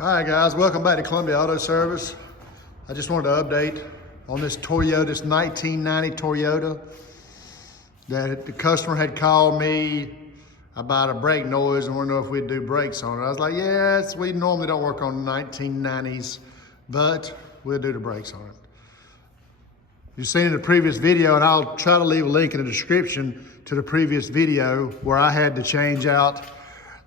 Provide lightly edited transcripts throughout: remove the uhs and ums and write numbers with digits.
All right, guys, welcome back to Columbia Auto Service. I just wanted to update on this Toyota, this 1990 Toyota, that the customer had called me about a brake noise and wanted to know if we'd do brakes on it. I was like, yes, we normally don't work on 1990s, but we'll do the brakes on it. You've seen in the previous video, and I'll try to leave a link in the description to the previous video where I had to change out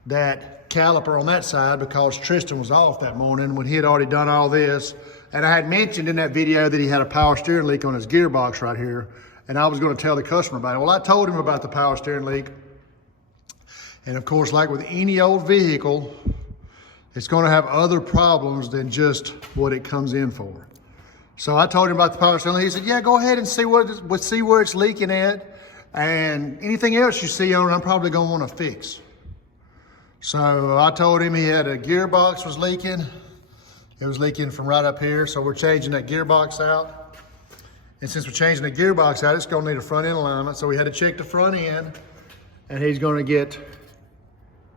that caliper on that side because Tristan was off that morning when he had already done all this. And I had mentioned in that video that he had a power steering leak on his gearbox right here. And I was going to tell the customer about it. Well, I told him about the power steering leak. And of course, like with any old vehicle, it's going to have other problems than just what it comes in for. So I told him about the power steering leak. He said, yeah, go ahead and see where it's leaking at. And anything else you see on it, I'm probably going to want to fix. So I told him he had a gearbox was leaking. It was leaking from right up here. So we're changing that gearbox out. And since we're changing the gearbox out, it's gonna need a front end alignment. So we had to check the front end, and he's gonna get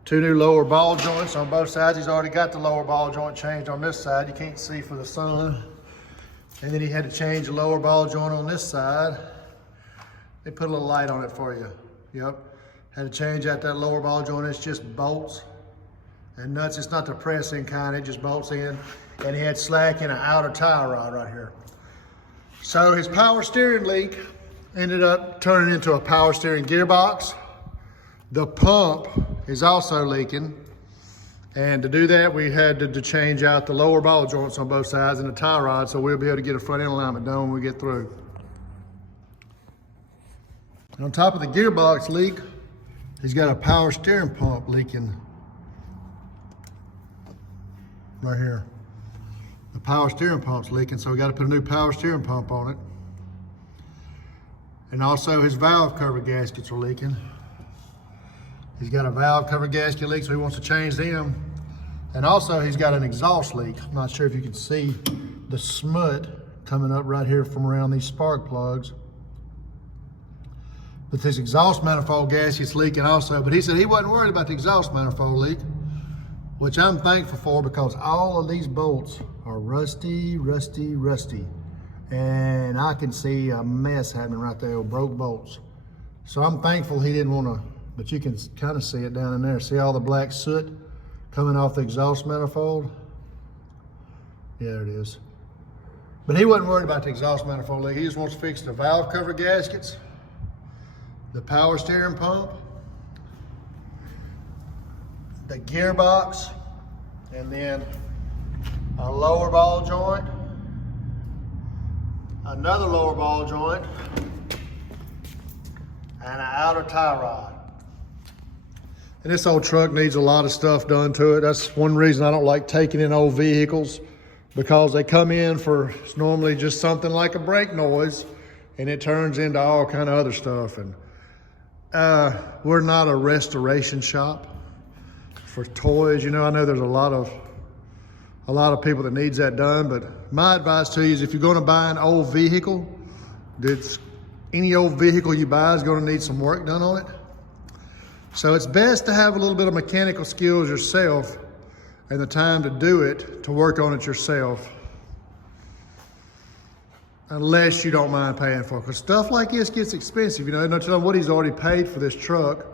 2 new lower ball joints on both sides. He's already got the lower ball joint changed on this side. You can't see for the sun. And then he had to change the lower ball joint on this side. They put a little light on it for you. Yep. Had to change out that lower ball joint. It's just bolts and nuts. It's not the pressing kind, it just bolts in. And he had slack in an outer tie rod right here. So his power steering leak ended up turning into a power steering gearbox. The pump is also leaking. And to do that, we had to change out the lower ball joints on both sides and the tie rod, so we'll be able to get a front end alignment done when we get through. On top of the gearbox leak, he's got a power steering pump leaking right here. The power steering pump's leaking, so we got to put a new power steering pump on it. And also his valve cover gaskets are leaking. He's got a valve cover gasket leak, so he wants to change them. And also he's got an exhaust leak. I'm not sure if you can see the smut coming up right here from around these spark plugs. But this exhaust manifold gasket's leaking also. But he said he wasn't worried about the exhaust manifold leak, which I'm thankful for because all of these bolts are rusty, rusty, rusty. And I can see a mess happening right there with broke bolts. So I'm thankful he didn't want to, but you can kind of see it down in there. See all the black soot coming off the exhaust manifold? Yeah, there it is. But he wasn't worried about the exhaust manifold leak. He just wants to fix the valve cover gaskets, the power steering pump, the gearbox, and then a lower ball joint, another lower ball joint, and an outer tie rod. And this old truck needs a lot of stuff done to it. That's one reason I don't like taking in old vehicles, because they come in for normally just something like a brake noise, and it turns into all kind of other stuff. And we're not a restoration shop for toys. You know, I know there's a lot of people that needs that done, but my advice to you is if you're going to buy an old vehicle, any old vehicle you buy is going to need some work done on it. So it's best to have a little bit of mechanical skills yourself and the time to do it, to work on it yourself, unless you don't mind paying for it. Because stuff like this gets expensive. You know, no telling what he's already paid for this truck.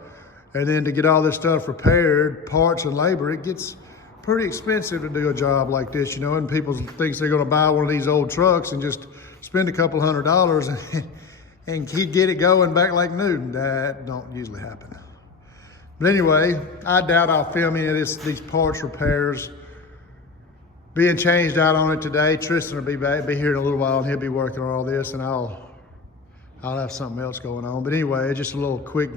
And then to get all this stuff repaired, parts and labor, it gets pretty expensive to do a job like this, you know. And people think they're going to buy one of these old trucks and just spend a couple $100 and get it going back like new. That don't usually happen. But anyway, I doubt I'll film any of these parts repairs being changed out on it today. Tristan will be here in a little while, and he'll be working on all this, and I'll have something else going on. But anyway, just a little quick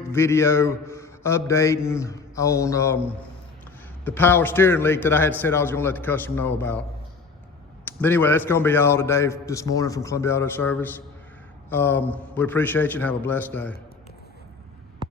video updating on the power steering leak that I had said I was going to let the customer know about. But anyway, that's going to be all today this morning from Columbia Auto Service. We appreciate you and have a blessed day.